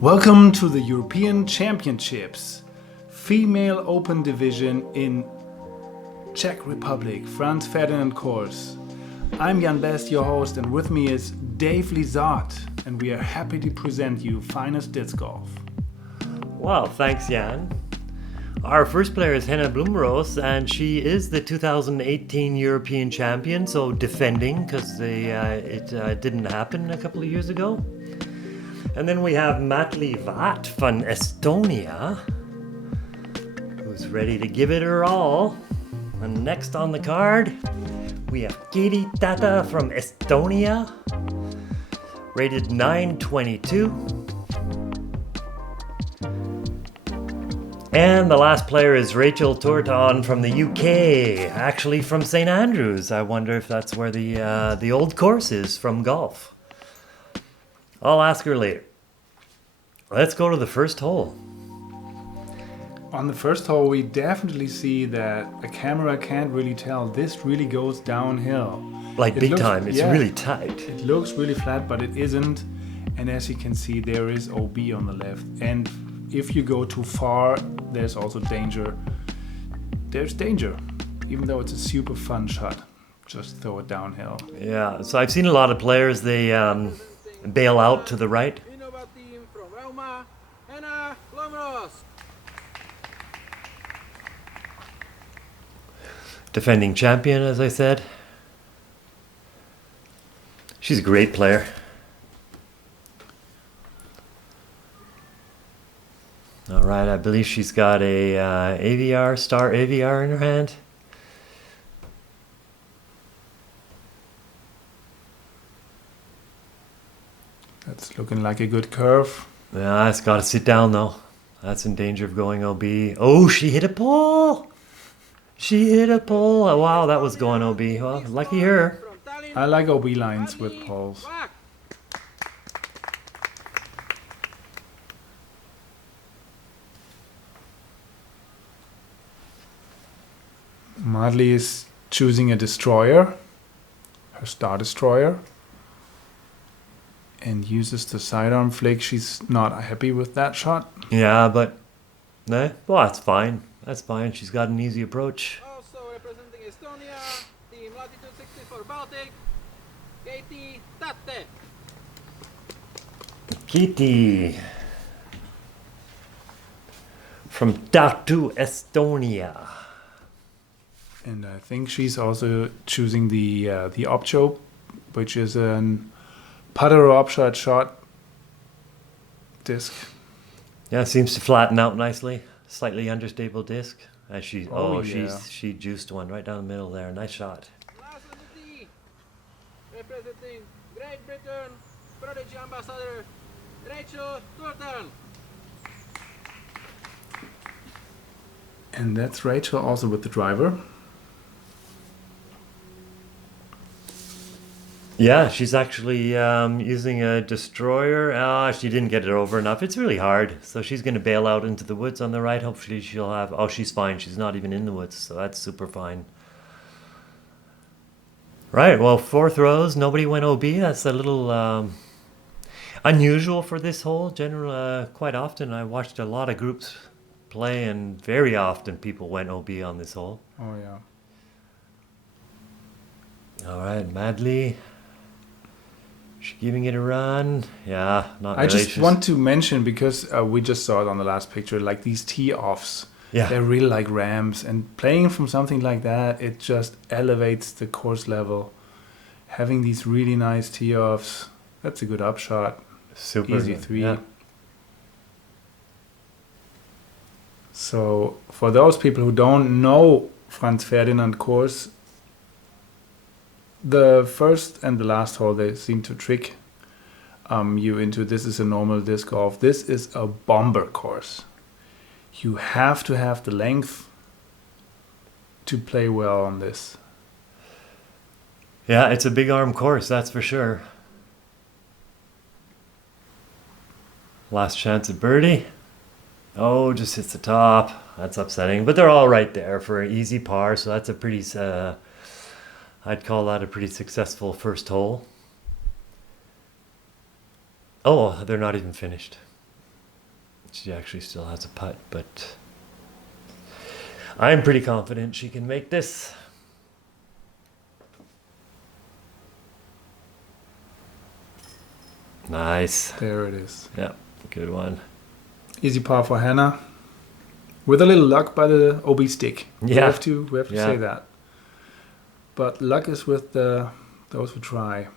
Welcome to the European Championships, female open division in Czech Republic, Franz Ferdinand course. I'm Jan Best, your host, and with me is Dave Lizotte, and we are happy to present you Finest Disc Golf. Wow, thanks Jan. Our first player is Henna Blumeros, and she is the 2018 European champion, so defending, because it didn't happen a couple of years ago. And then we have Madli Vaht from Estonia, who's ready to give it her all. And next on the card, we have Keiti Tätte from Estonia, rated 922. And the last player is Rachel Turton from the UK, actually from St Andrews. I wonder if that's where the old course is from golf. I'll ask her later. Let's go to the first hole. On the first hole, we definitely see that a camera can't really tell. This really goes downhill. Like big time, it's really tight. It looks really flat, but it isn't. And as you can see, there is OB on the left. And if you go too far, there's also danger. There's danger, even though it's a super fun shot. Just throw it downhill. Yeah, so I've seen a lot of players, they bail out to the right. Henna Blomroos. Defending champion, as I said. She's a great player. All right, I believe she's got a AVR, Star AVR in her hand. That's looking like a good curve. Yeah, it's got to sit down though. That's in danger of going OB. Oh, she hit a pole! She hit a pole. Oh, wow, that was going OB. Well, lucky her. I like OB lines with poles. Madli is choosing a destroyer, her star destroyer, and uses the sidearm flick. She's not happy with that shot. Yeah, but well, that's fine. That's fine. She's got an easy approach. Also representing Estonia, team latitude 64 Baltic, Keiti Tätte. Keiti from Tartu, Estonia. And I think she's also choosing the opcho, which is an putter or upshot shot disc. Yeah, seems to flatten out nicely. Slightly understable disc. As she yeah. she juiced one right down the middle there. Nice shot. Last of the D, representing Great Britain, Prodigy Ambassador Rachel Turton. And that's Rachel also with the driver. Yeah, she's actually using a destroyer. She didn't get it over enough. It's really hard. So she's going to bail out into the woods on the right. Hopefully she'll have... Oh, she's fine. She's not even in the woods. So that's super fine. Right, well, 4 throws. Nobody went OB. That's a little unusual for this hole. Quite often I watched a lot of groups play, and very often people went OB on this hole. Oh, yeah. All right, Madli. She's giving it a run. Yeah, not I really. just want to mention, because we just saw it on the last picture, like these tee-offs. Yeah. They're really like ramps. And playing from something like that, it just elevates the course level. Having these really nice tee-offs, that's a good upshot. Super Easy good. 3. Yeah. So for those people who don't know Franz Ferdinand course, the first and the last hole, they seem to trick you into this is a normal disc golf. This is a bomber course. You have to have the length to play well on this. Yeah, it's a big arm course, that's for sure. Last chance at birdie. Oh, just hits the top. That's upsetting. But they're all right there for an easy par, so that's a pretty... I'd call that a pretty successful first hole. Oh, they're not even finished. She actually still has a putt, but I'm pretty confident she can make this. Nice. There it is. Yeah, good one. Easy par for Henna. With a little luck by the OB stick. We Yeah. have to Yeah. say that. But luck is with those who try.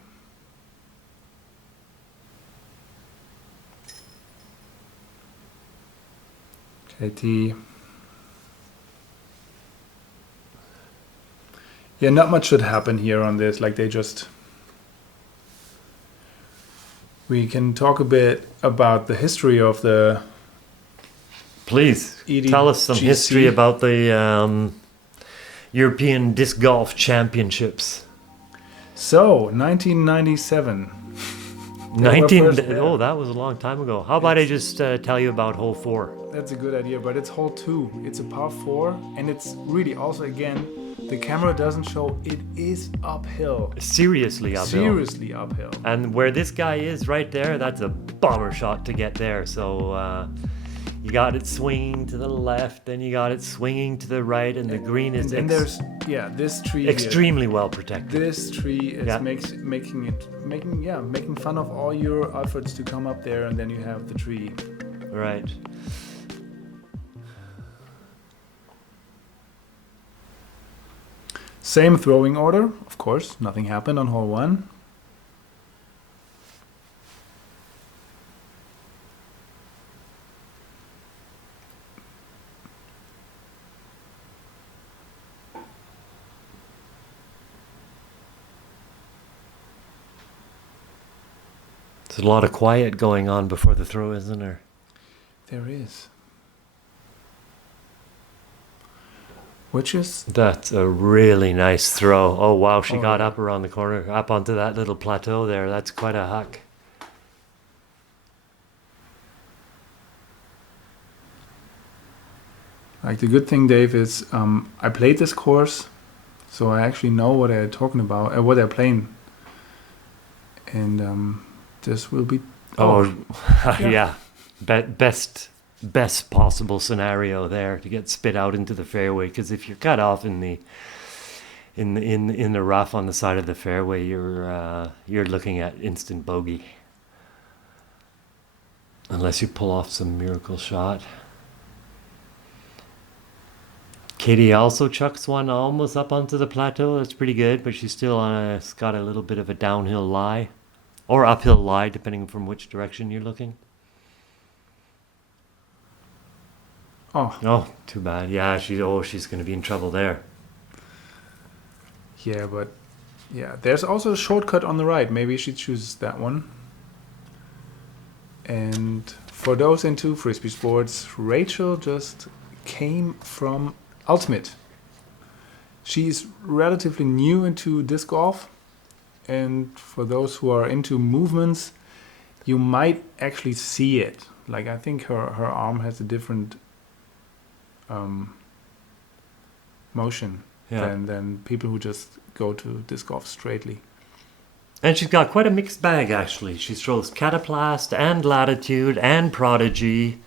Keiti. Yeah, not much should happen here on this. Like they just... We can talk a bit about the history of the... Please EDGC. tell us some history about the European Disc Golf Championships. So, 1997. 19. first there. Oh, that was a long time ago. How about I just tell you about hole 4? That's a good idea, but it's hole 2. It's a par 4, and it's really also, again, the camera doesn't show, it is uphill. Seriously uphill. Seriously uphill. And where this guy is right there, that's a bomber shot to get there. So you got it swinging to the left, then you got it swinging to the right, and the green is And then there's, this tree extremely well protected. here. This tree is Yeah. making fun of all your efforts to come up there, and then you have the tree. Right. Same throwing order, of course, nothing happened on hole 1. There's a lot of quiet going on before the throw, isn't there? There is. Which is... That's a really nice throw. Oh wow, she Oh, got yeah. up around the corner, up onto that little plateau there. That's quite a huck. Like the good thing, Dave, is I played this course, so I actually know what they're talking about, what they're playing. And this will be... yeah. Best possible scenario there to get spit out into the fairway, because if you're cut off in the rough on the side of the fairway, you're looking at instant bogey. Unless you pull off some miracle shot. Keiti also chucks one almost up onto the plateau. That's pretty good, but she's still got a little bit of a downhill lie. Or uphill lie, depending from which direction you're looking. Oh, too bad. Yeah, she's going to be in trouble there. Yeah, but... Yeah, there's also a shortcut on the right. Maybe she chooses that one. And for those into Frisbee sports, Rachel just came from Ultimate. She's relatively new into disc golf. And for those who are into movements, you might actually see it. Like, I think her arm has a different motion than people who just go to disc golf straightly. And she's got quite a mixed bag, actually. She throws Cataplast and Latitude and Prodigy.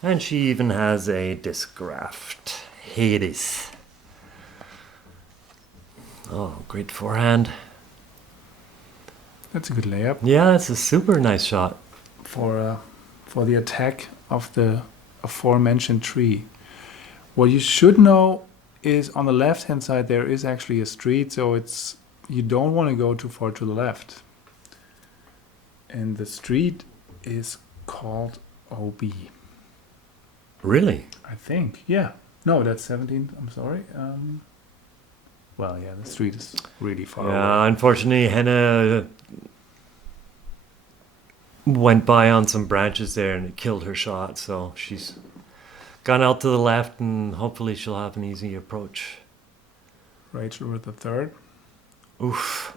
And she even has a disc graft. Hades. Oh, great forehand. That's a good layup. Yeah, it's a super nice shot. For the attack of the aforementioned tree. What you should know is on the left-hand side there is actually a street, so you don't want to go too far to the left. And the street is called OB. Really? I think, yeah. No, that's 17th. I'm sorry. Well, yeah, the street is really far away. Yeah, unfortunately, Henna went by on some branches there and it killed her shot. So she's gone out to the left and hopefully she'll have an easy approach. Rachel with the third. Oof.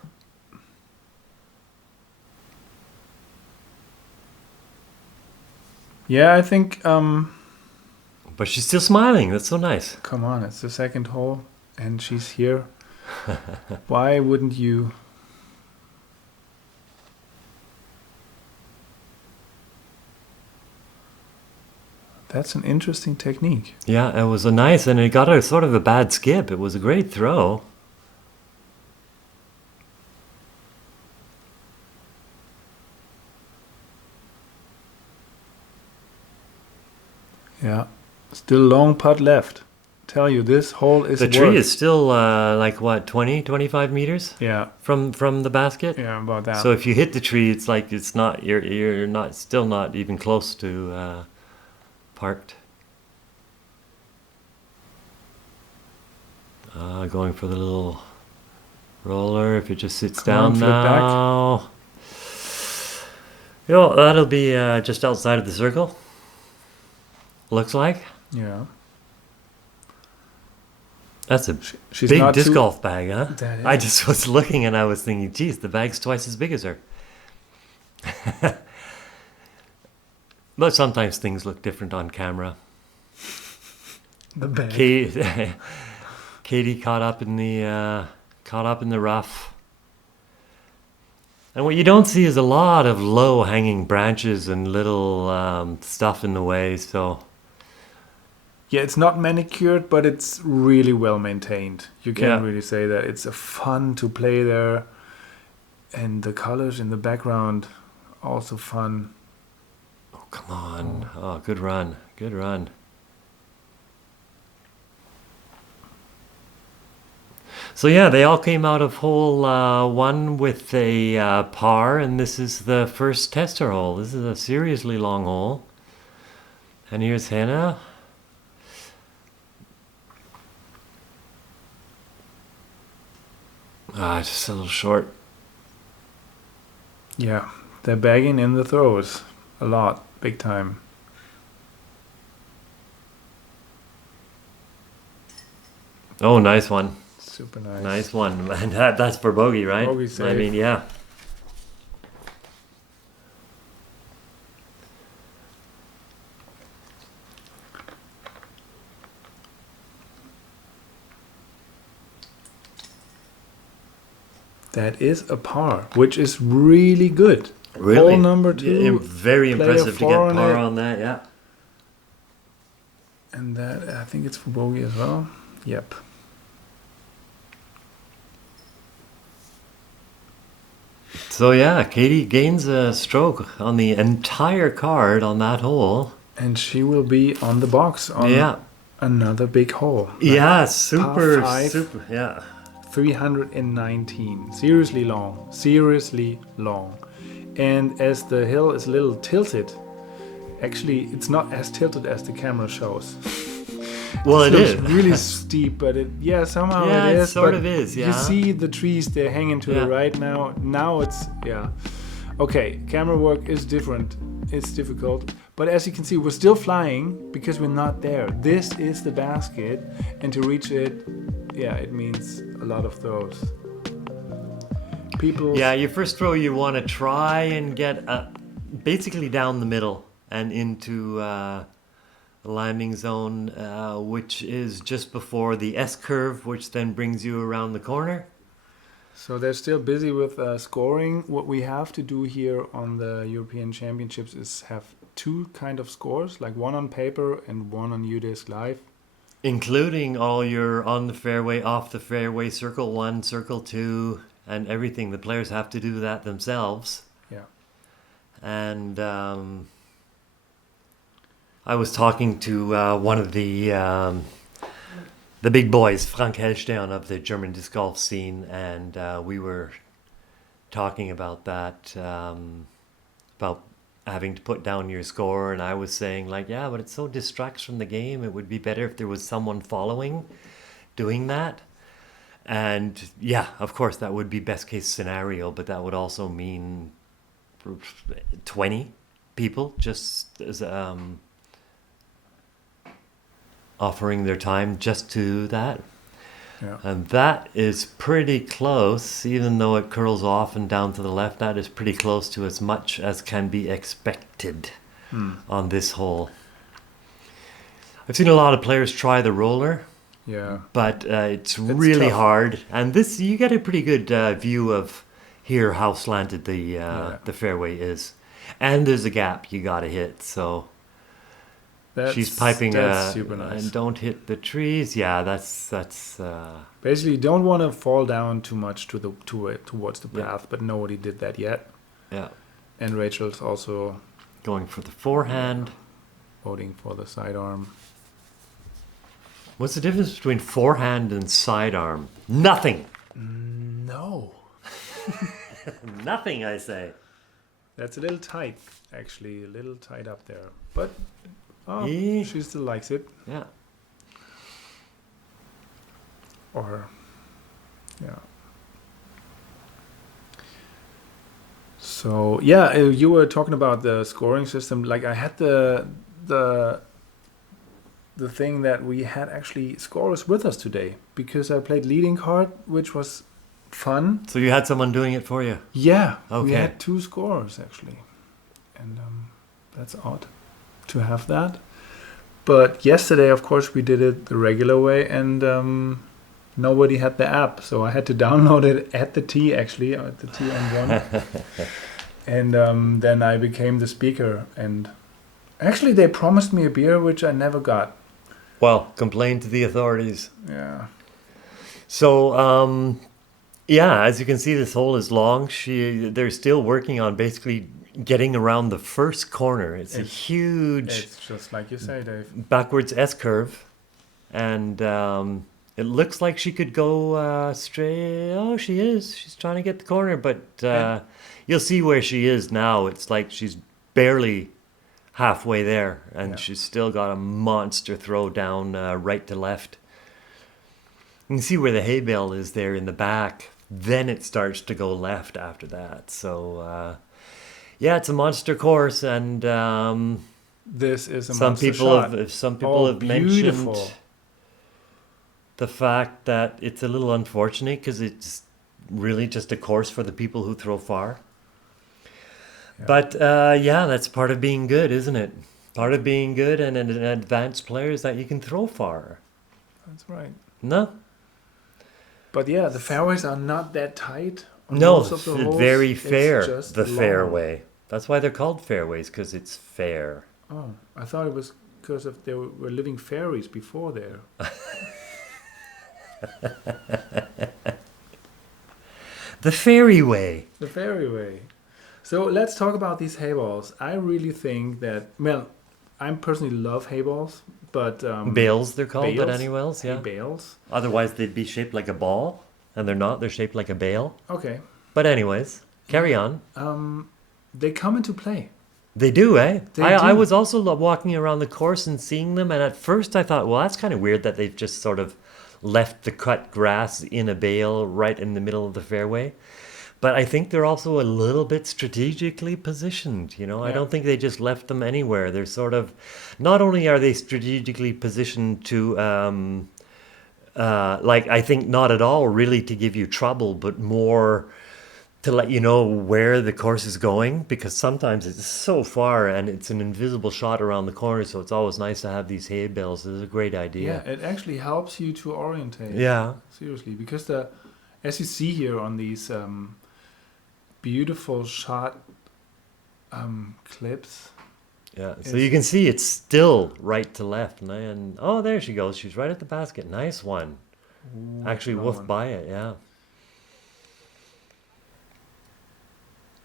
Yeah, I think... But she's still smiling. That's so nice. Come on, it's the second hole and she's here. Why wouldn't you... That's an interesting technique. Yeah, it was a nice, and it got a sort of a bad skip. It was a great throw. Yeah. Still long putt left. Tell you, this hole is The work. tree is still like what, 20, 25 meters Yeah. from the basket. Yeah, about that. So if you hit the tree, it's like it's not you're not still not even close to parked. Going for the little roller. If it just sits Come on, down flip back. now. You know, that'll be just outside of the circle. Looks like. Yeah. That's a She's big not disc too- golf bag, huh? That I is. just was looking and I was thinking, geez, the bag's twice as big as her. But sometimes things look different on camera. The bag. Keiti caught up in the rough. And what you don't see is a lot of low hanging branches and little stuff in the way. So Yeah, it's not manicured, but it's really well maintained. You can't Yeah. really say that. It's a fun to play there. And the colors in the background, also fun. oh, come on. Oh, good run. Good run. So yeah, they all came out of hole one with a par, and this is the first tester hole. This is a seriously long hole. And here's Henna. Just a little short. Yeah, they're bagging in the throws a lot, big time. Oh, nice one. Super nice. Nice one. And that's for bogey, right? Bogey I safe. mean, yeah. That is a par, which is really good. Really? Hole number 2. Yeah, very player impressive to get 4 on par it. on that, yeah. And that, I think it's for bogey as well. Yep. So yeah, Keiti gains a stroke on the entire card on that hole. And she will be on the box on Yeah. another big hole. Yeah, super, five. super, yeah. 319. Seriously long. Seriously long. And as the hill is a little tilted, actually it's not as tilted as the camera shows. Well, it looks is. really steep, but somehow Yeah, it it is. sort but of is, You yeah. see the trees, they're hanging to Yeah. the right now. Now it's, yeah. Okay, camera work is different. It's difficult. But as you can see, we're still flying because we're not there. This is the basket. And to reach it, yeah, it means a lot of throws. People... Yeah, your first throw you want to try and get basically down the middle and into the landing zone, which is just before the S curve, which then brings you around the corner. So they're still busy with scoring. What we have to do here on the European Championships is have 2 kind of scores, like one on paper and one on UDisc Live. Including all your on the fairway, off the fairway, circle 1, circle 2, and everything. The players have to do that themselves. Yeah. And I was talking to one of the big boys, Frank Hellstein of the German disc golf scene, and we were talking about that, about having to put down your score, and I was saying like, yeah, but it so distracts from the game. It would be better if there was someone following, doing that. And yeah, of course, that would be best case scenario, but that would also mean 20 people just as offering their time just to that. Yeah. And that is pretty close, even though it curls off and down to the left. That is pretty close to as much as can be expected on this hole. I've seen a lot of players try the roller, Yeah. but it's really tough. hard. And this, you get a pretty good view of here how slanted the fairway is, and there's a gap you got to hit. So She's piping that's super nice. and don't hit the trees. Yeah, that's Basically, you don't want to fall down too much towards the Yeah. path, but nobody did that yet. yeah. And Rachel's also Going for the forehand. voting for the sidearm. What's the difference between forehand and sidearm? Nothing. No. Nothing, I say. That's a little tight, actually. A little tight up there. But Yeah. she still likes it. Yeah. Or, yeah. So, yeah, you were talking about the scoring system. Like, I had the thing that we had actually scorers with us today because I played leading card, which was fun. So you had someone doing it for you? Yeah, we Okay. had 2 scorers actually, and that's odd to have that. But yesterday, of course, we did it the regular way, and nobody had the app, so I had to download it at the T actually, at the TN1, and then I became the speaker. And actually, they promised me a beer, which I never got. Well, complain to the authorities. Yeah. So, yeah, as you can see, this hole is long. They're still working on basically getting around the first corner. It's a huge It's just like you say, Dave. backwards S-curve. And it looks like she could go straight. Oh, she is. She's trying to get the corner. But you'll see where she is now. It's like she's barely halfway there. And Yeah. she's still got a monster throw down right to left. You can see where the hay bale is there in the back. Then it starts to go left after that. So, yeah, it's a monster course. And This is a some monster people shot. have Beautiful. mentioned the fact that it's a little unfortunate because it's really just a course for the people who throw far. Yeah. But yeah, that's part of being good, isn't it? Part of being good and an advanced player is that you can throw far. That's right. No? But yeah, the fairways are not that tight. On No, most of the holes. very It's fair, just the long. fairway. That's why they're called fairways, because it's fair. Oh, I thought it was because of there were living fairies before there. The fairy way. The fairy way. So let's talk about these hay balls. I really think that, well, I personally love hay balls, but Bales, they're called at bales? Anywells, hay yeah. bales. Otherwise, they'd be shaped like a ball, and they're not. They're shaped like a bale. Okay. But anyways, carry on. They come into play. They do, eh? They I do. was also walking around the course and seeing them, and at first I thought, well, that's kind of weird that they've just sort of left the cut grass in a bale right in the middle of the fairway. But I think they're also a little bit strategically positioned, you know? I Yeah. don't think they just left them anywhere. They're sort of, not only are they strategically positioned to, like, I think not at all really to give you trouble, but more to let you know where the course is going, because sometimes it's so far and it's an invisible shot around the corner, so it's always nice to have these hay bales. It's a great idea. Yeah, it actually helps you to orientate. Yeah. Seriously, because as you see here on these beautiful shot clips. Yeah, so you can see it's still right to left. And oh, there she goes. She's right at the basket. Nice one. Actually long woofed one. by it, yeah.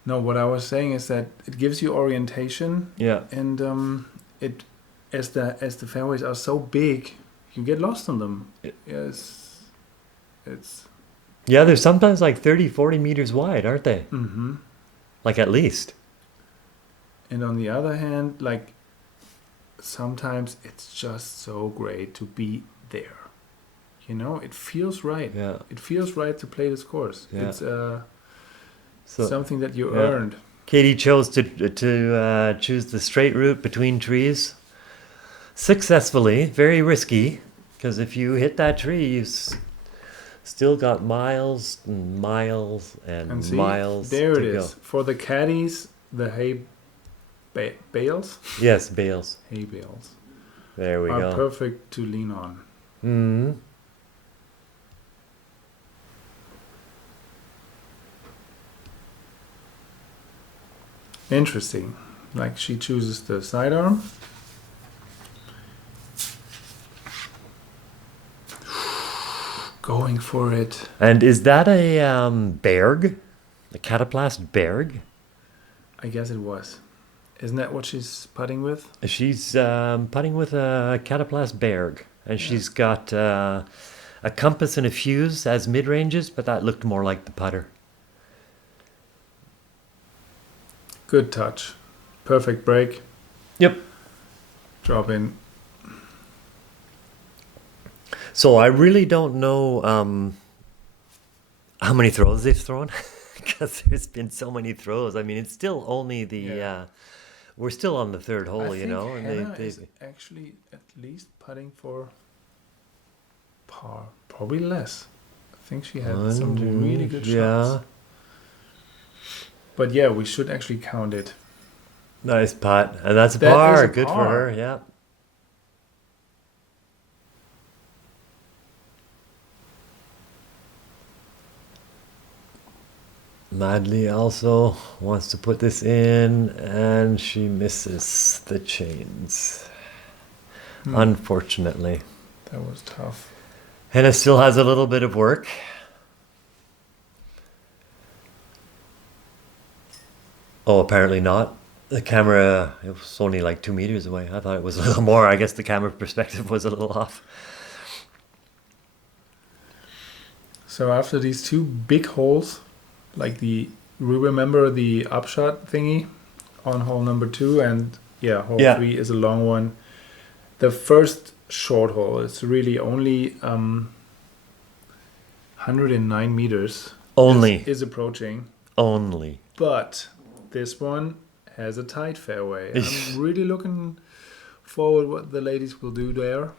No, what I was saying is that it gives you orientation, Yeah. and it as the fairways are so big, you get lost on them. Yes, it's. Yeah, they're sometimes like 30, 40 meters wide, aren't they? Mm-hmm. Like at least. And on the other hand, like sometimes it's just so great to be there. You know, it feels right. Yeah. It feels right to play this course. Yeah. It's So something that you yeah. earned. Katie chose to choose the straight route between trees successfully. Very risky, because if you hit that tree, you still got miles and miles And see, miles there to it go. is. For the caddies, the hay bales, Yes, bales. hay bales, There we are go. perfect to lean on. Hmm. Interesting. Like she chooses the sidearm. Going for it. And is that a berg? A cataplast berg? I guess it was. Isn't that what she's putting with? She's putting with a cataplast berg. And she's got a compass and a fuse as mid-ranges, but that looked more like the putter. Good touch. Perfect break. Yep. Drop in. So I really don't know how many throws they've thrown, because there's been so many throws. I mean, it's still only the we're still on the third hole, I you know. think And Henna is actually at least putting for par. Probably less. I think she had some really good shots. But yeah, we should actually count it. Nice putt, and that's a That par. is a Good for par. her. Yeah. Madli also wants to put this in, and she misses the chains. Unfortunately. That was tough. Henna still has a little bit of work. Oh, apparently not. The camera, it was only like 2 meters away. I thought it was a little more. I guess the camera perspective was a little off. So after these two big holes, like we remember the upshot thingy on hole number 2, and yeah, hole 3 is a long one. The first short hole is really only 109 meters. Only. Is approaching. Only. But this one has a tight fairway. I'm really looking forward what the ladies will do there.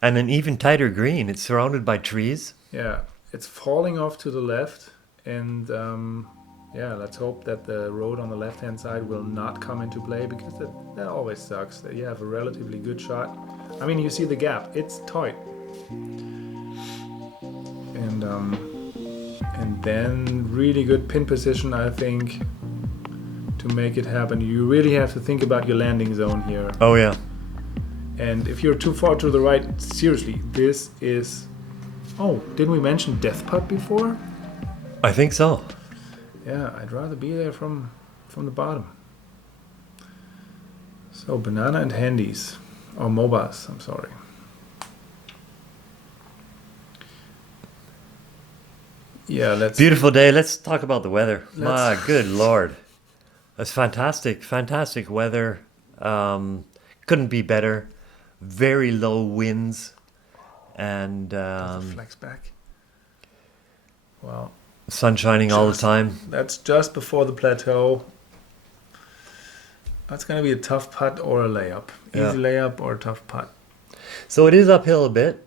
And an even tighter green. It's surrounded by trees. Yeah, it's falling off to the left, and yeah, let's hope that the road on the left-hand side will not come into play, because that always sucks. That you have a relatively good shot. I mean, you see the gap; it's tight, and then really good pin position, I think, to make it happen. You really have to think about your landing zone here. Oh yeah. And if you're too far to the right, seriously, this is... Oh, didn't we mention death putt before? I think so. Yeah, I'd rather be there from the bottom. So banana and handies, or MOBAs, I'm sorry. Yeah, let's... Beautiful day. Let's talk about the weather. My good Lord. That's fantastic. Fantastic weather. Couldn't be better. Very low winds. And flex back. Well, sun shining all the time. That's just before the plateau. That's going to be a tough putt or a layup. Easy layup or a tough putt. So it is uphill a bit.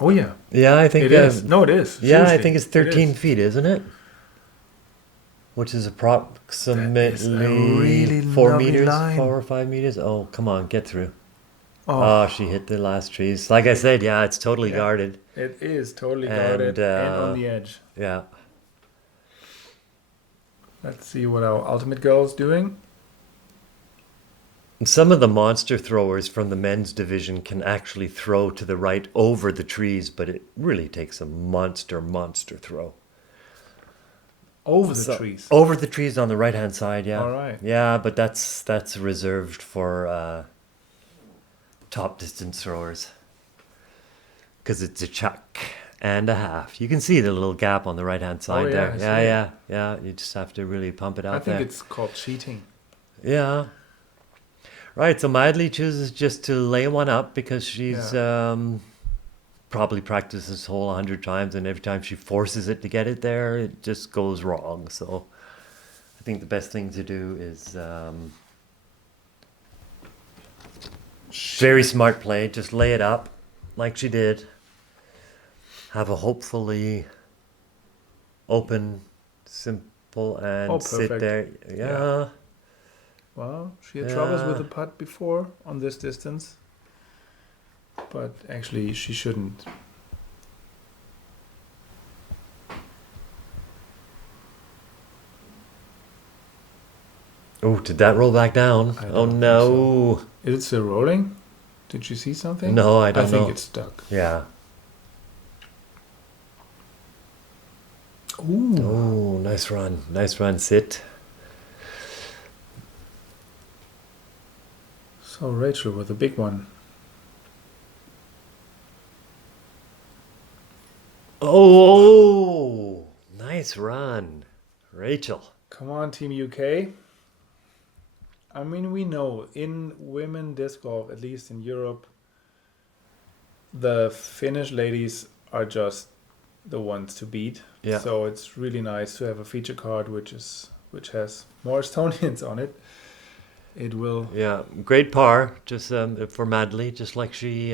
Oh yeah. Yeah, I think it is. No, it is. Yeah, Seriously, I think it's 13 feet, isn't it? Which is approximately really 4 meters, line. 4 or 5 meters. Oh, come on, get through. Oh, she hit the last trees. Like I said, yeah, it's totally guarded. It is totally guarded and on the edge. Yeah. Let's see what our ultimate girl is doing. Some of the monster throwers from the men's division can actually throw to the right over the trees, but it really takes a monster throw. Over the trees? Over the trees on the right-hand side, yeah. All right. Yeah, but that's reserved for top distance throwers. Because it's a chuck and a half. You can see the little gap on the right-hand side there. Yeah. You just have to really pump it out there. I think it's called cheating. Yeah. Right, so Madli chooses just to lay one up because she's probably practiced this hole 100 times, and every time she forces it to get it there, it just goes wrong. So I think the best thing to do is very smart play. Just lay it up like she did. Have a hopefully open, simple, and sit there. Yeah. Well, she had troubles with the putt before on this distance, but actually she shouldn't. Oh, did that roll back down? Oh no! So. Is it still rolling? Did you see something? No, I don't know. I think it's stuck. Yeah. Ooh. Oh, nice run. Nice run, Sit. So Rachel with a big one. Oh, nice run, Rachel. Come on, Team UK. I mean, we know in women disc golf, at least in Europe, the Finnish ladies are just the ones to beat. Yeah. So it's really nice to have a feature card which has more Estonians on it. It will. Yeah, great par, just for Madli, just like she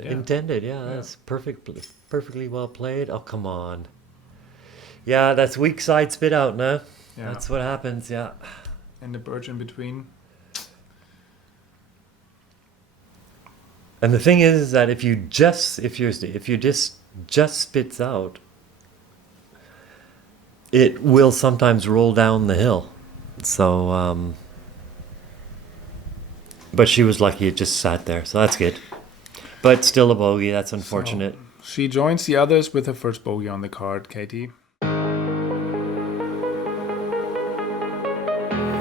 intended. Yeah, that's perfectly well played. Oh, come on. Yeah, that's weak side spit out, no? Yeah. That's what happens. Yeah. And the birch in between. And the thing is that if you just spits out, it will sometimes roll down the hill. So, but she was lucky; it just sat there, so that's good. But still a bogey. That's unfortunate. So she joins the others with her first bogey on the card, Keiti.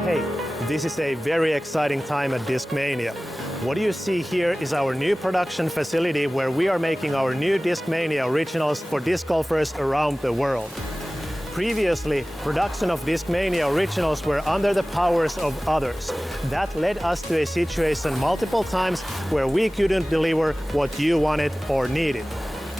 Hey, this is a very exciting time at Discmania. What you see here is our new production facility where we are making our new Discmania originals for disc golfers around the world. Previously, production of Discmania originals were under the powers of others. That led us to a situation multiple times where we couldn't deliver what you wanted or needed.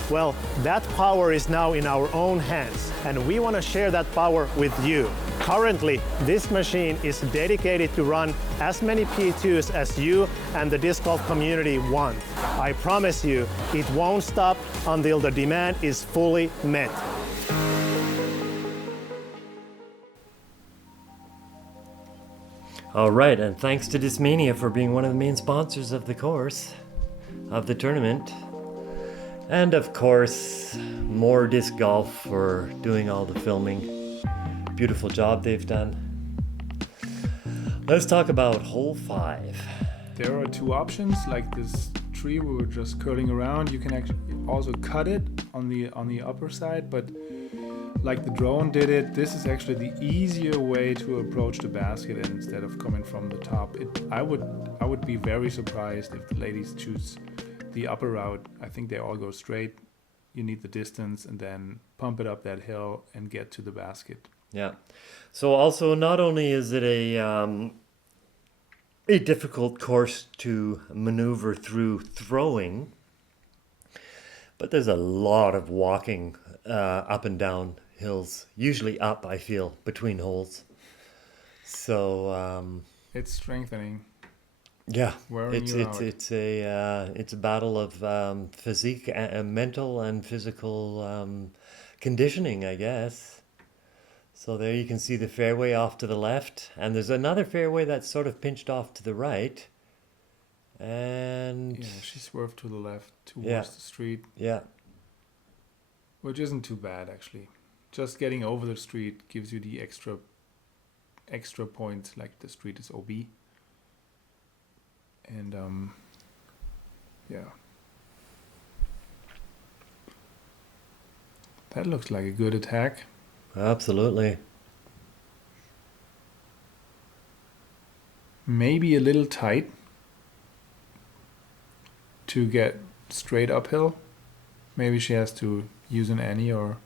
Well, that power is now in our own hands, and we want to share that power with you. Currently, this machine is dedicated to run as many P2s as you and the disc golf community want. I promise you, it won't stop until the demand is fully met. All right, and thanks to Discmania for being one of the main sponsors of the course, of the tournament. And of course, more disc golf for doing all the filming. Beautiful job they've done. Let's talk about hole 5. There are two options, like this tree we were just curling around. You can actually also cut it on the upper side, but like the drone did it, this is actually the easier way to approach the basket instead of coming from the top. I would be very surprised if the ladies choose the upper route. I think they all go straight. You need the distance and then pump it up that hill and get to the basket. Yeah. So also, not only is it a difficult course to maneuver through throwing, but there's a lot of walking up and down hills, usually up, I feel, between holes. So it's strengthening. Yeah, Wearing you out. it's a battle of physique, mental and physical conditioning, I guess. So there you can see the fairway off to the left, and there's another fairway that's sort of pinched off to the right. And Yeah, she swerved to the left towards Yeah. the street, yeah, which isn't too bad actually. Just getting over the street gives you the extra points, like the street is OB. And yeah. That looks like a good attack. absolutely. Maybe a little tight to get straight uphill. Maybe she has to use an Annie or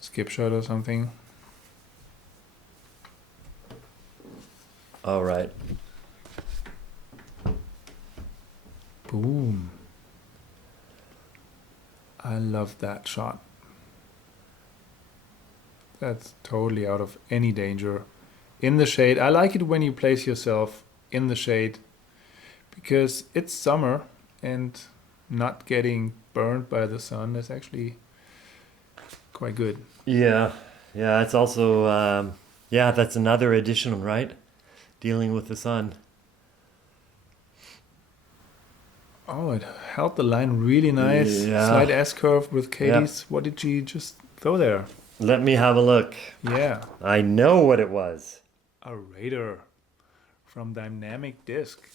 skip shot or something. All right. Boom. I love that shot. That's totally out of any danger. In the shade. I like it when you place yourself in the shade because it's summer and not getting burned by the sun is actually quite good. Yeah, it's also, that's another addition, right? Dealing with the sun. Oh, it held the line really nice. Yeah. Slight S-curve with Keiti's. What did she just throw there? Let me have a look. Yeah. I know what it was. A Raider from Dynamic Disc.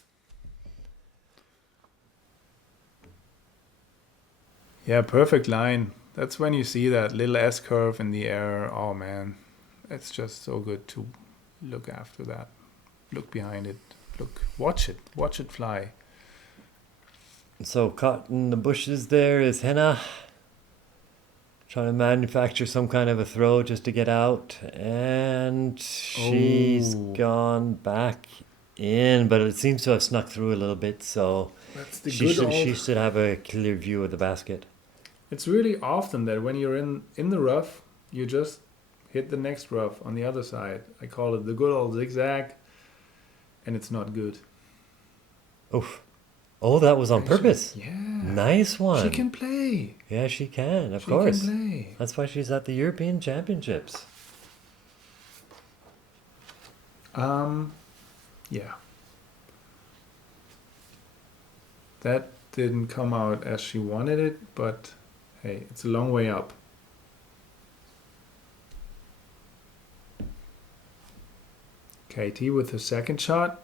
Yeah, perfect line. That's when you see that little S-curve in the air. Oh man, it's just so good to look after that. Look behind it. Look, watch it fly. So caught in the bushes there is Henna. Trying to manufacture some kind of a throw just to get out. And she's gone back in, but it seems to have snuck through a little bit, so That's the she should have a clear view of the basket. It's really often that when you're in the rough, you just hit the next rough on the other side. I call it the good old zigzag, and it's not good. Oof. Oh, that was on purpose. Yeah. Nice one. She can play. Yeah, she can, of course. She can play. That's why she's at the European Championships. Yeah. That didn't come out as she wanted it, but hey, it's a long way up. Keiti with the second shot.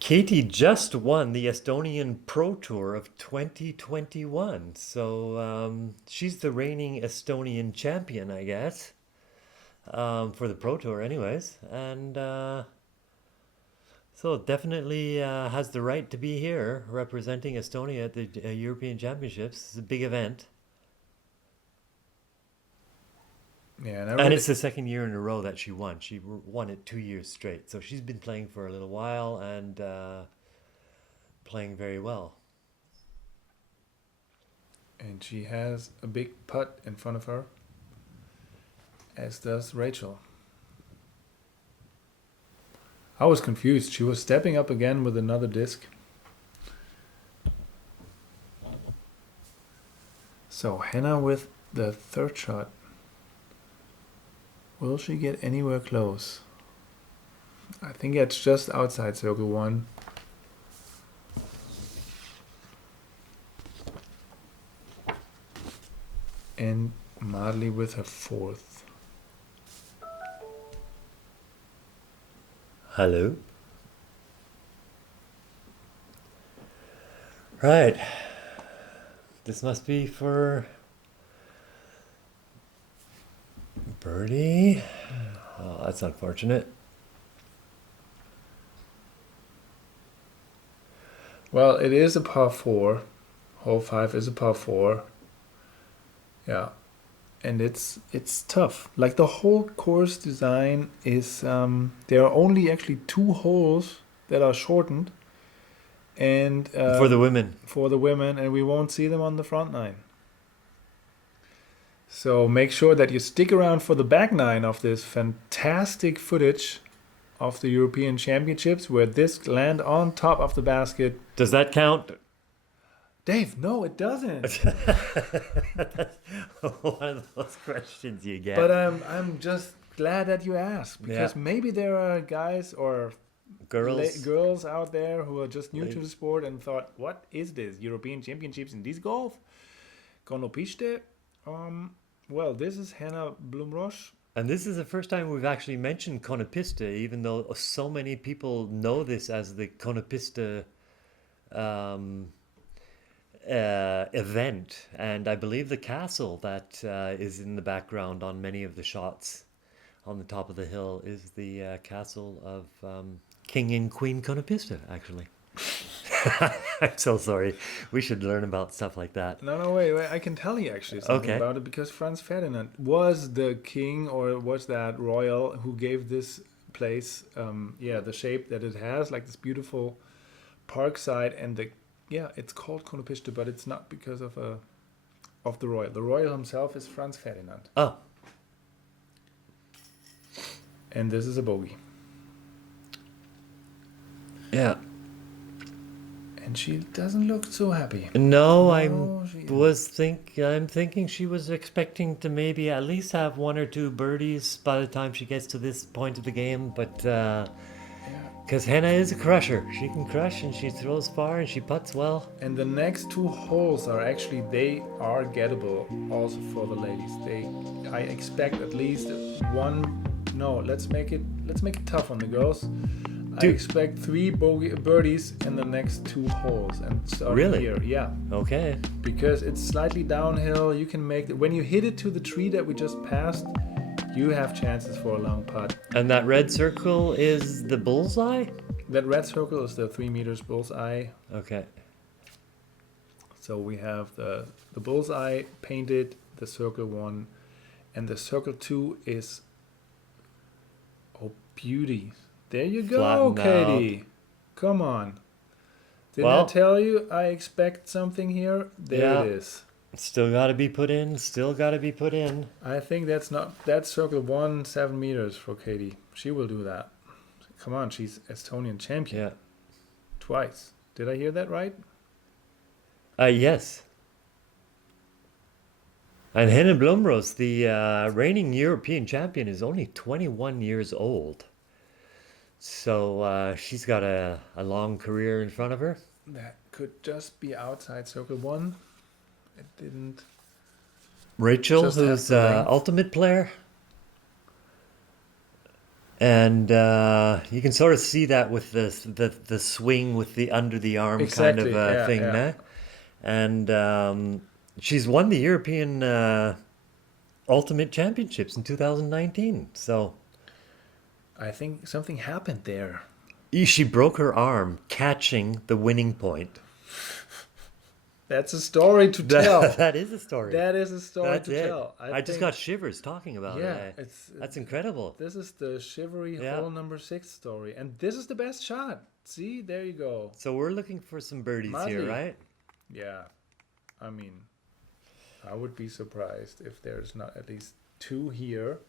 Keiti just won the Estonian Pro Tour of 2021. So she's the reigning Estonian champion, I guess, for the Pro Tour anyways. And so definitely has the right to be here representing Estonia at the European Championships. It's a big event. Yeah, And it's the second year in a row that she won. She won it 2 years straight. So she's been playing for a little while and playing very well. And she has a big putt in front of her, as does Rachel. I was confused. She was stepping up again with another disc. So Henna with the third shot. Will she get anywhere close? I think it's just outside circle one. And Madli with her fourth. Hello. Right. This must be for birdie. Oh, that's unfortunate. Well, it is a par 4. Hole 5 is a par 4. Yeah. And it's tough. Like the whole course design is there are only actually 2 holes that are shortened, and For the women. and we won't see them on the front nine. So make sure that you stick around for the back nine of this fantastic footage of the European Championships, where discs land on top of the basket. Does that count? Dave, no, it doesn't. One of those questions you get. But I'm just glad that you asked, because Yeah. maybe there are guys or girls out there who are just new to the sport and thought, what is this? European Championships in disc golf? Konopiste? Well, this is Henna Blumeros. And this is the first time we've actually mentioned Konopiste, even though so many people know this as the Konopiste event. And I believe the castle that is in the background on many of the shots on the top of the hill is the castle of King and Queen Konopiste, actually. I'm so sorry. We should learn about stuff like that. No, wait. I can tell you actually something Okay. about it, because Franz Ferdinand was the king, or was that royal, who gave this place, the shape that it has, like this beautiful park side, and it's called Konopiste, but it's not because of the royal. The royal himself is Franz Ferdinand. Oh, And this is a bogey. yeah. And she doesn't look so happy. No, No, I'm thinking she was expecting to maybe at least have 1 or 2 birdies by the time she gets to this point of the game, but because Henna is a crusher. She can crush and she throws far and she putts well. And the next 2 holes they are gettable also for the ladies. I expect at least one No, let's make it tough on the girls. I Dude. expect 3 birdies in the next 2 holes and start Really? here. Yeah, Okay. because it's slightly downhill. You can make when you hit it to the tree that we just passed, you have chances for a long putt. And that red circle is the bullseye? That red circle is the 3 meters bullseye. Okay. So we have the bullseye painted, the circle 1, and the circle 2 is beauty. There you go, Flattened Keiti. Come on. Didn't I tell you I expect something here? There it is. Still got to be put in. Still got to be put in. I think that's circle 1, 7 meters for Keiti. She will do that. Come on, she's Estonian champion. Yeah. Twice. Did I hear that right? Yes. And Henna Blumeros, the reigning European champion, is only 21 years old. So she's got a long career in front of her. That could just be outside circle 1. It didn't. Rachel, Just have who's the length. ultimate player. And you can sort of see that with the swing with the under the arm kind Exactly, of yeah, thing, yeah. nah? And she's won the European Ultimate Championships in 2019. So I think something happened there. she broke her arm catching the winning point. That's a story to tell. That is a story. That is a story That's to it. tell. I just think- got shivers talking about Yeah, it. That's incredible. This is the shivery Yeah. hole number 6 story, and this is the best shot. See, there you go. So we're looking for some birdies here, Madli. right? Yeah, I mean, I would be surprised if there's not at least 2 here.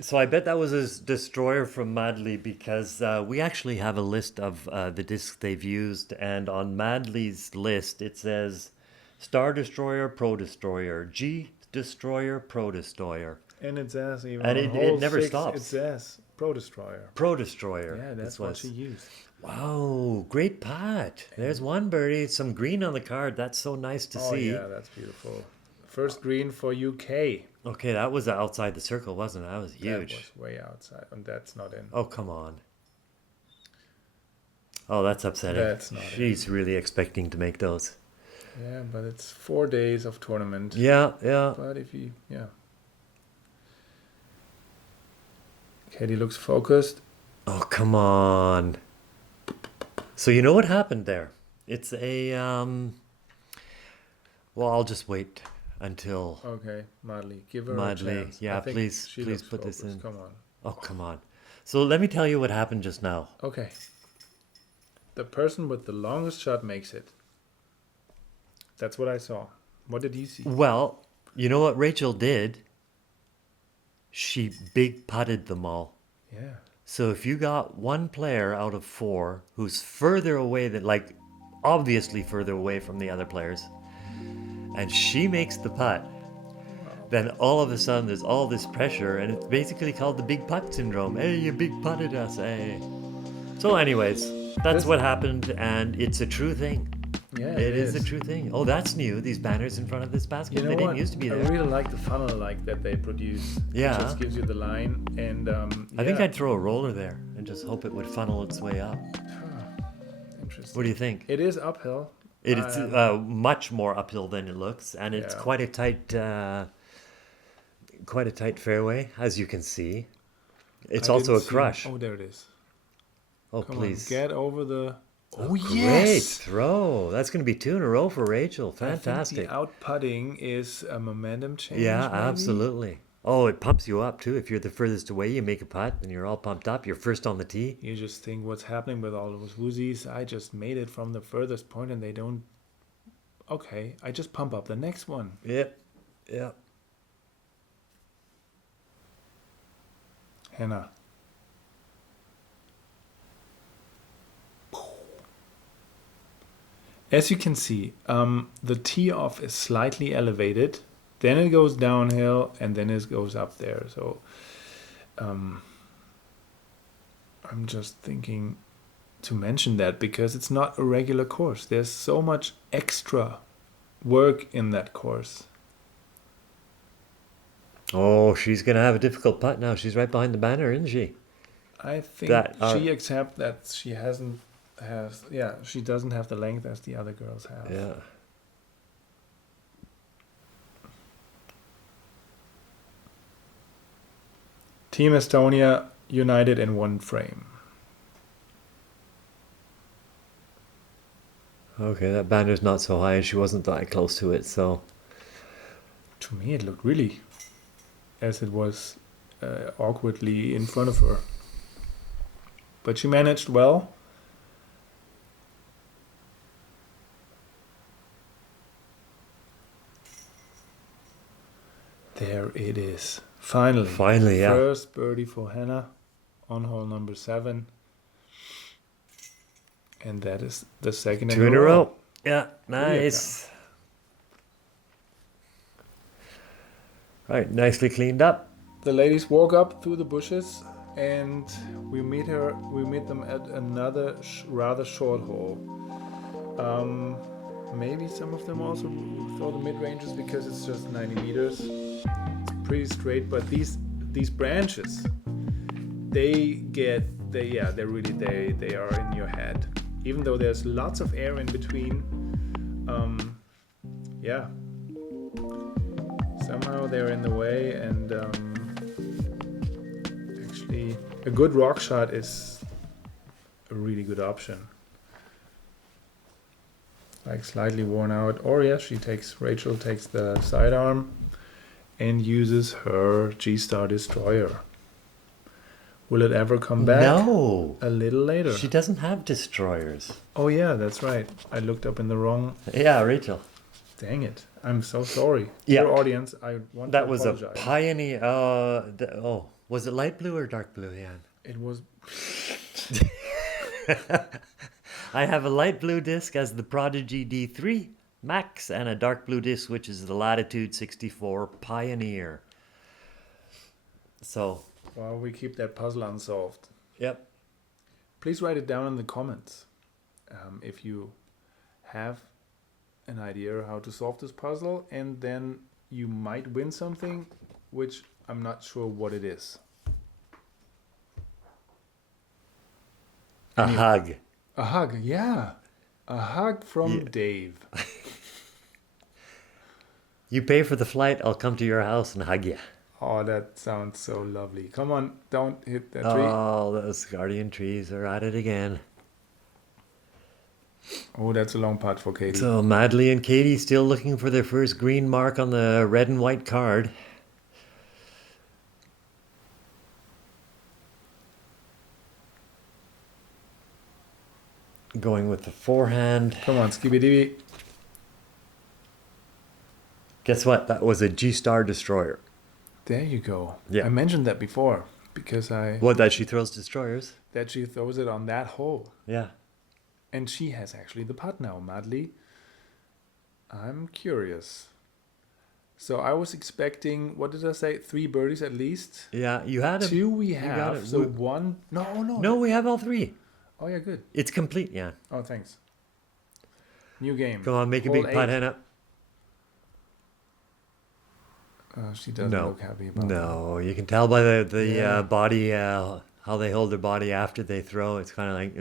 So I bet that was a destroyer from Madli because we actually have a list of the discs they've used, and on Madli's list it says Star Destroyer, Pro Destroyer, G Destroyer, Pro Destroyer, And it says even And on it hole never 6, stops. It says Pro Destroyer. Pro Destroyer. Yeah, that's This what was- she used. Wow, great putt. There's one birdie, some green on the card. That's so nice to Oh see. yeah, that's beautiful. First green for UK. Okay, that was outside the circle, wasn't it? That was huge. That was way outside, and that's not in. Oh, come on. Oh, that's upsetting. That's not it. She's really expecting to make those. Yeah, but it's 4 days of tournament. Yeah, yeah. But if you, Keiti looks focused. Oh, come on. So you know what happened there? It's a well, I'll just wait until Okay, Madli, give her a Madli, chance. yeah, I think please she looks put this focused. in. Come on. Oh, come on. So let me tell you what happened just now. Okay. The person with the longest shot makes it. That's what I saw. What did you see? Well, you know what Rachel did? She big putted them all. Yeah. So if you got one player out of 4 who's further away than, like, obviously further away from the other players, and she makes the putt, then all of a sudden there's all this pressure, and it's basically called the big putt syndrome. Hey, you big putted us, hey. So anyways, that's what happened, and it's a true thing. Yeah, It is a true thing. Oh, that's new, these banners in front of this basket. You know They what? didn't used to be I there. really like the funnel like that they produce. Yeah. It just gives you the line, and I think yeah. I'd throw a roller there and just hope it would funnel its way up. Interesting. What do you think? It is uphill. It's much more uphill than it looks, and it's Yeah. quite a tight fairway, as you can see. It's I also a didn't see- crush. Oh, there it is. Oh, Come please. on, get over the. Oh, Great yes! throw. That's going to be 2 in a row for Rachel. I think Fantastic. the out putting is a momentum change. Yeah, maybe? absolutely. Oh, it pumps you up too. If you're the furthest away, you make a putt, and you're all pumped up. You're first on the tee. You just think what's happening with all those woozies. I just made it from the furthest point and they don't. Okay, I just pump up the next one. Yep. Yep. Henna. As you can see, the tee off is slightly elevated, then it goes downhill, and then it goes up there. So I'm just thinking to mention that because it's not a regular course. There's so much extra work in that course. Oh, she's gonna have a difficult putt now. She's right behind the banner, isn't she? I think That she accepts that she she doesn't have the length as the other girls have. Yeah. Team Estonia united in one frame. Okay, that banner's not so high, and she wasn't that close to it, so. To me, it looked really as it was awkwardly in front of her. But she managed well. There it is. Finally. Finally, yeah. First birdie for Henna on hole number 7. And that is the second Two in a row. Yeah, nice. Right, nicely cleaned up. The ladies walk up through the bushes, and we meet them at another rather short hole. Maybe some of them also throw the mid-ranges because it's just 90 meters. It's pretty straight, but these branches, they are in your head. Even though there's lots of air in between, somehow they're in the way, and actually a good rock shot is a really good option. Like slightly worn out, or Rachel takes the sidearm and uses her G-Star Destroyer. Will it ever come back? No. A little later. She doesn't have destroyers. Oh yeah, that's right. I looked up in the wrong. Yeah, Rachel. Dang it. I'm so sorry. Yeah. Your audience, I want That to was apologize. a Pioneer. Was it light blue or dark blue, Jan? It was. I have a light blue disc as the Prodigy D3 Max and a dark blue disc, which is the Latitude 64 Pioneer. So. Well, we keep that puzzle unsolved. Yep. Please write it down in the comments if you have an idea how to solve this puzzle, and then you might win something, which I'm not sure what it is. A hug. A hug, yeah. A hug from Dave. You pay for the flight, I'll come to your house and hug you. Oh, that sounds so lovely. Come on, don't hit that tree. Oh, those guardian trees are at it again. Oh, that's a long putt for Keiti. So Madli and Keiti still looking for their first green mark on the red and white card. Going with the forehand. Come on, skibidi. Guess what? That was a G-Star Destroyer. There you go. Yeah. I mentioned that before because What, that she throws destroyers? that she throws it on that hole. Yeah. And she has actually the putt now, Madli. I'm curious. So I was expecting, what did I say? 3 birdies at least? Yeah, you had it. 2 we got have. it. So 1. No. No, we have all 3. Oh, yeah, good. It's complete, yeah. Oh, thanks. New game. Come on, make a Hole big putt, 8. Henna. She doesn't No. look happy about it. No, you can tell by the Yeah. body, how they hold their body after they throw. It's kind of like,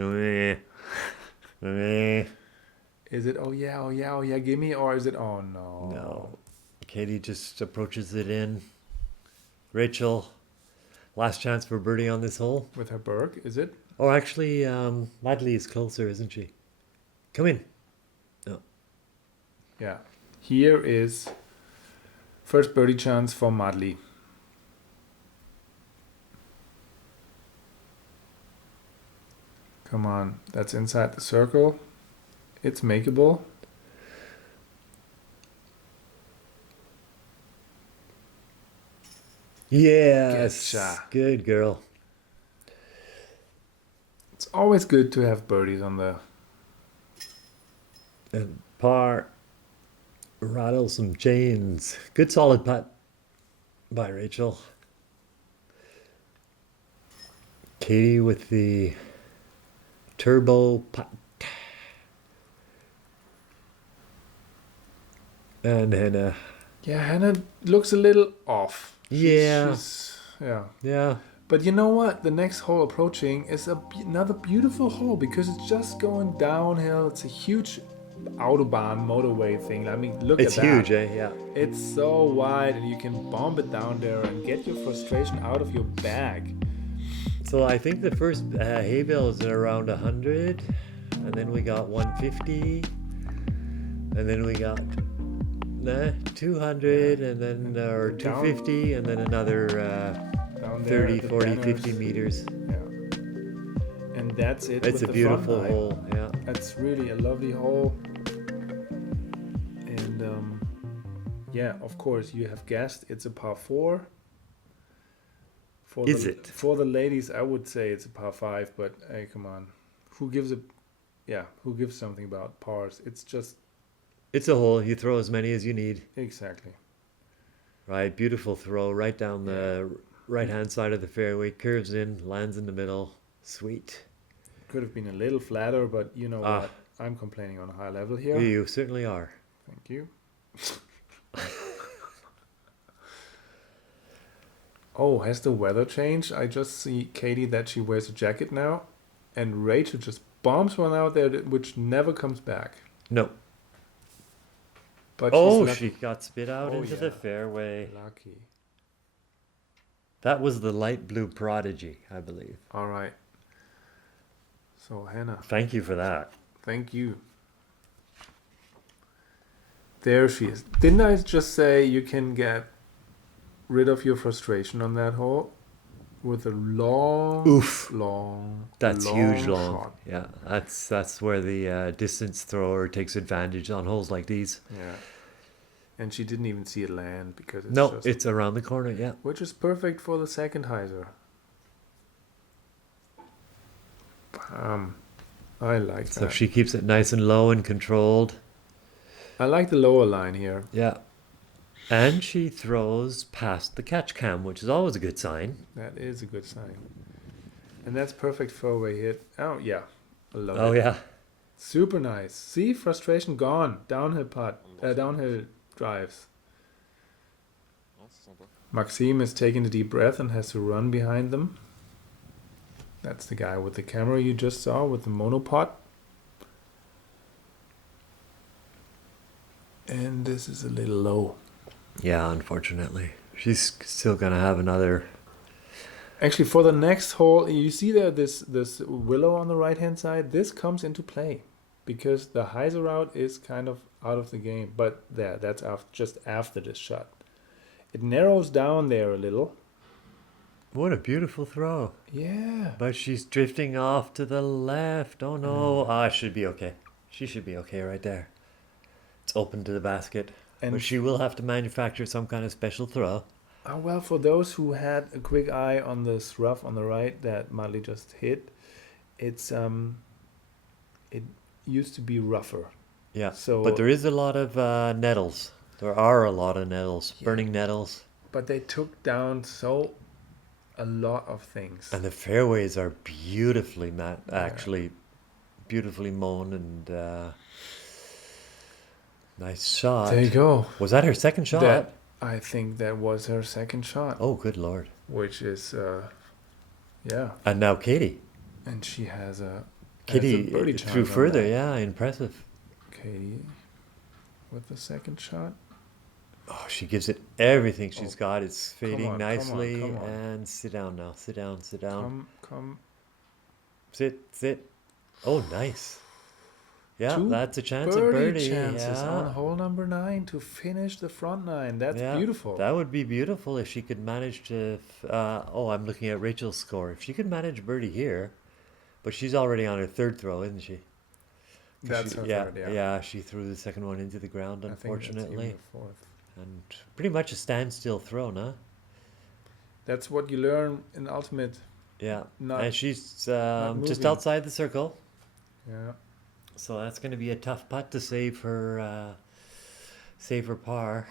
Is it, oh yeah, gimme? Or is it, oh no. No. Keiti just approaches it in. Rachel, last chance for birdie on this hole. With her Berg, is it? Oh, actually, Madli is closer, isn't she? Come in. No. Yeah. Here is first birdie chance for Madli. Come on, that's inside the circle. It's makeable. Yes. Getcha. Good girl. It's always good to have birdies on the... And par. Rattle some chains. Good solid putt by Rachel. Keiti with the turbo putt. And Henna Yeah, Henna looks a little off. Yeah. Yeah. Yeah. But you know what? The next hole approaching is another beautiful hole because it's just going downhill. It's a huge autobahn motorway thing. I mean, look It's at that. huge, eh? Yeah. It's so wide and you can bomb it down there and get your frustration out of your bag. So I think the first hay bale is at around 100, and then we got 150, and then we got 200, and then or 250, and then another Down there 30, at the 40, banners. 50 meters. Yeah. And that's it. It's with a the front beautiful nine. hole. Yeah. That's really a lovely hole. And yeah, of course, you have guessed it's a par 4. Is it? For the ladies, I would say it's a par 5, but hey, come on. Who gives something about pars? It's just... It's a hole. You throw as many as you need. Exactly. Right. Beautiful throw right down the right-hand side of the fairway. Curves in, lands in the middle. Sweet. Could have been a little flatter, but you know what? I'm complaining on a high level here. You certainly are. Thank you. Oh, has the weather changed? I just see Keiti that she wears a jacket now, and Rachel just bombs one out there which never comes back. No. But Oh, she's she got spit out Oh, into yeah. the fairway. lucky. That was the light blue prodigy, I believe. All right. So Henna, Thank you for that. thank you. There she is. Didn't I just say you can get rid of your frustration on that hole with a long, Oof. long, That's huge long. shot? Yeah, that's where the distance thrower takes advantage on holes like these. Yeah. And she didn't even see it land because it's No, just... it's around the corner, yeah. Which is perfect for the second hyzer. I like So that. she keeps it nice and low and controlled. I like the lower line here. Yeah. And she throws past the catch cam, which is always a good sign. That is a good sign. And that's perfect fairway hit. Oh, yeah. I love Oh, it. yeah. Super nice. See, frustration gone. Downhill downhill drives. Maxime is taking a deep breath and has to run behind them. That's the guy with the camera you just saw with the monopod. And this is a little low. Yeah, unfortunately. She's still going to have another... Actually, for the next hole, you see there this willow on the right-hand side? This comes into play because the hyzer route is kind of out of the game. But there, that's just after this shot. It narrows down there a little. What a beautiful throw. Yeah. But she's drifting off to the left. Oh, no. Ah, should be okay. She should be okay right there. It's open to the basket. And But she will have to manufacture some kind of special throw. well, for those who had a quick eye on this rough on the right that Madli just hit, it's it used to be rougher. Yeah. So- but there is a lot of nettles. There are a lot of nettles, burning nettles. But they took down a lot of things. And the fairways are beautifully actually beautifully mown and nice shot. There you go. Was that her second shot? That, I think that was her second shot. Oh, good lord. Which is, yeah. And now Keiti. And she has a Keiti birdie chance threw on further, that. yeah, impressive. Keiti with the second shot. Oh, she gives it everything she's got. It's Come fading on, nicely. come on. And sit down now. Sit down, sit down. Come. Sit. Oh, nice. Yeah, Two that's a chance at birdie. chances Yeah. on hole number 9 to finish the front 9. That's Yeah, beautiful. That would be beautiful if she could manage to. I'm looking at Rachel's score. If she could manage birdie here, but she's already on her third throw, isn't she? That's her yeah, third, yeah. yeah. She threw the second one into the ground, I think that's even unfortunately, the fourth. and pretty much a standstill throw, no? That's what you learn in ultimate. Yeah, Not- and she's not just moving. outside the circle, Yeah. so that's going to be a tough putt to save her par.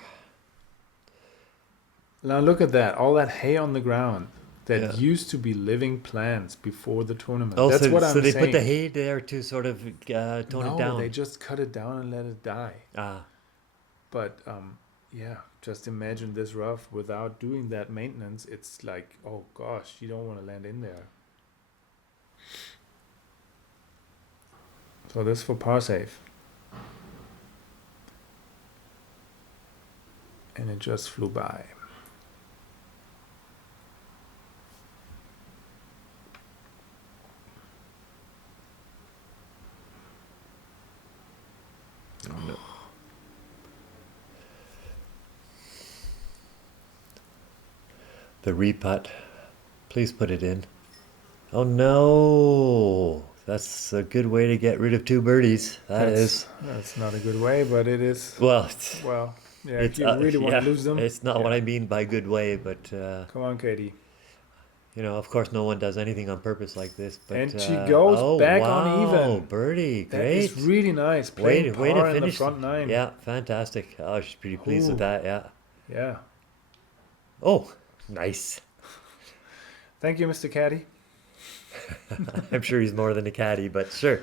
Now look at that. All that hay on the ground that Yeah. used to be living plants before the tournament. Oh, That's so, what so I'm they saying. put the hay there to sort of tone no, it down. they just cut it down and let it die. Ah, But yeah, just imagine this rough without doing that maintenance. It's like, oh gosh, you don't want to land in there. So this for par safe. And it just flew by. Oh, no. The reputt. Please put it in. Oh no! That's a good way to get rid of 2 birdies. That's not a good way, but it is. Well, Well, yeah, it's, if you really want yeah, to lose them. it's not what I mean by good way, but Come on, Keiti. you know, of course, no one does anything on purpose like this. But And she goes back on even. Birdie, That great. is really nice. way Playing to par in the finish. front 9. Yeah, fantastic. Oh, she's pretty pleased with Ooh. that. Yeah. Yeah. Oh, nice. Thank you, Mr. Caddy. I'm sure he's more than a caddy, but sure.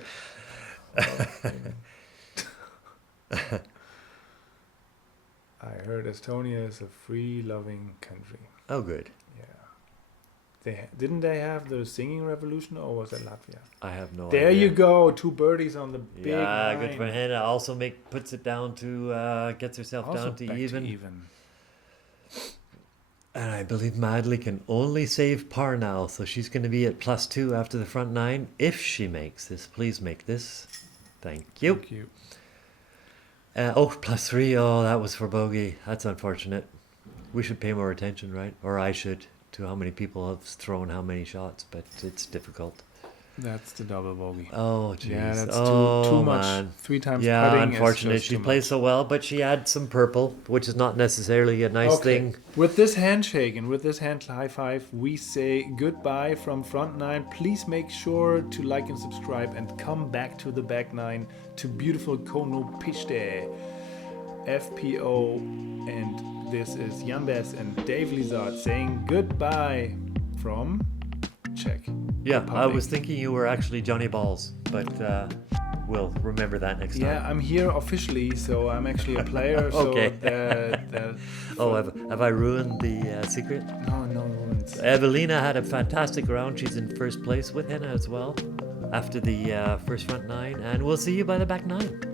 I heard Estonia is a free-loving country. Oh, good. Yeah. Didn't they have the singing revolution, or was that Latvia? I have no There idea. you go, 2 birdies on the big Yeah, 9. good for Henna. Also puts it down to gets herself Also down to back even. And I believe Madli can only save par now, so she's going to be at +2 after the front 9. If she makes this, please make this. Thank you. Thank you. Oh, +3. Oh, that was for bogey. That's unfortunate. We should pay more attention, right? Or I should, to how many people have thrown how many shots, but it's difficult. That's the double bogey. Oh, jeez. Yeah, that's oh, too much. man. 3 times Yeah, putting is unfortunate. just She too plays much. so well, but she had some purple, which is not necessarily a nice thing. With this handshake and with this hand high five, we say goodbye from front 9. Please make sure to like and subscribe and come back to the back 9 to beautiful Konopiste, FPO, and this is Jan Bess and Dave Lizotte saying goodbye from Czech. Yeah, I Republic. was thinking you were actually Johnny Balls, but we'll remember that next Yeah, time. I'm here officially, so I'm actually a player. Okay. So Oh, have I ruined the secret? no ruins. Evelina had a fantastic round. She's in first place with Henna as well after the first front 9, and we'll see you by the back 9.